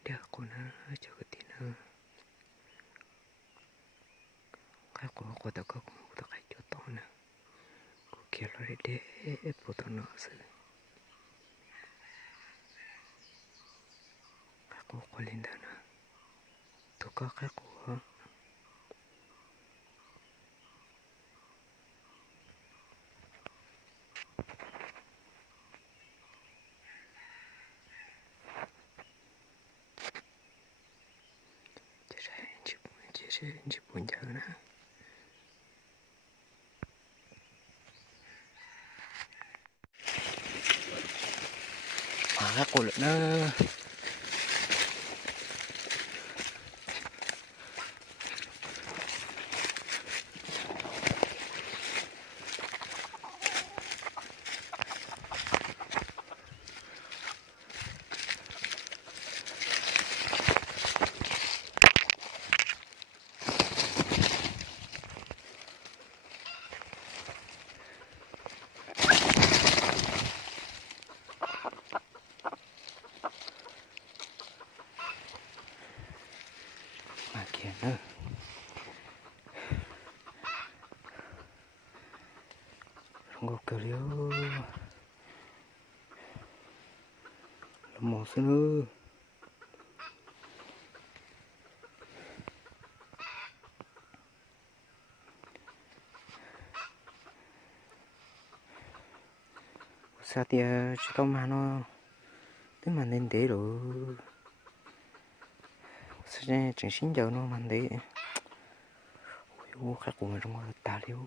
Dia aku na jaga tina. Aku tak kayak jatuh na. Aku kira dia foto nasi. Aku kolinda na. Tuka aku ha. Jadi punya na. Aku lihat na. Makin na. Gokil yo. Lemas na. Sao tia chỉ có mà nó tức mà nên để rồi sao chứ chẳng xin giờ nó mà để ôi khác của mình trong tà liu.